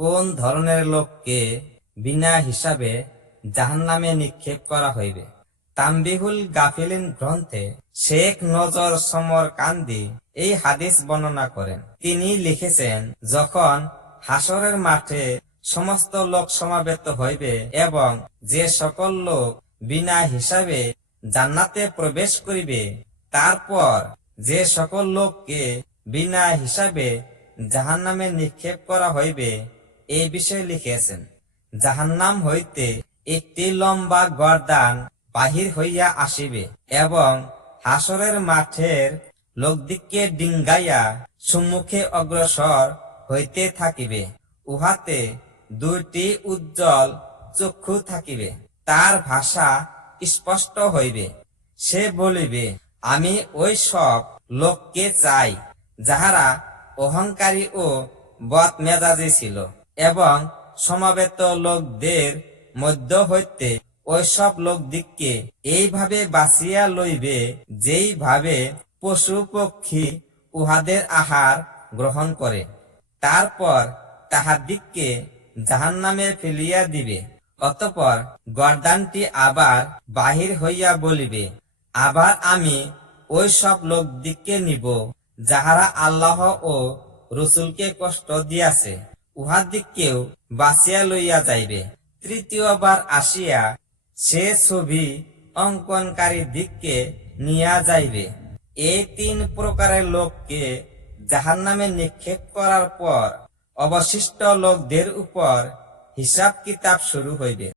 কোন ধরনের লোককে বিনা হিসাবে জাহান্নামে নিক্ষেপ করা হইবে। তানবিহুল গাফিলিন গ্রন্থে শেখ নজর সমরকান্দি এই হাদিস বর্ণনা করেন। তিনি লিখেছেন, যখন হাসরের মাঠে সমস্ত লোক সমাবেত হইবে এবং যে সকল লোক বিনা হিসাবে জান্নাতে প্রবেশ করিবে, তারপর যে সকল লোককে বিনা হিসাবে জাহান্নামে নিক্ষেপ করা হইবে, এই বিষয়ে লিখেছেন, জাহান্নাম হইতে একটি লম্বা গর্দান বাহির হইয়া আসিবে এবং হাসরের মাঠের লোকদিগকে ডিঙ্গাইয়া সম্মুখে অগ্রসর হইতে থাকিবে। উহাতে দুইটি উজ্জ্বল চক্ষু থাকিবে। তার ভাষা স্পষ্ট হইবে। সে বলিবে, আমি ওই সব লোককে চাই যাহারা অহংকারী ও বদমেজাজি ছিল, এবং সমাবেত লোকদের মধ্য হইতে ওই সব লোকদিগকে এইভাবে বাঁচিয়া লইবে, যেইভাবে পশু পক্ষী উহাদের আহার গ্রহণ করে। তারপর তাহাদিগকে জাহান্নামে ফেলিয়া দিবে। অতঃপর গর্দানটি আবার বাহির হইয়া বলিবে, আবার আমি ওই সব লোকদিগকে নিব যাহারা আল্লাহ ও রসুলকে কষ্ট দিয়াছে, উহাদিগকেও বাঁচিয়া লইয়া যাইবে। তৃতীয়বার আসিয়া সে ছবি অঙ্কনকারী দিককে নিয়া যাইবে। এই তিন প্রকারের লোককে জাহান্নামে নিক্ষেপ করার পর অবশিষ্ট লোকদের উপর হিসাব কিতাব শুরু হইবে।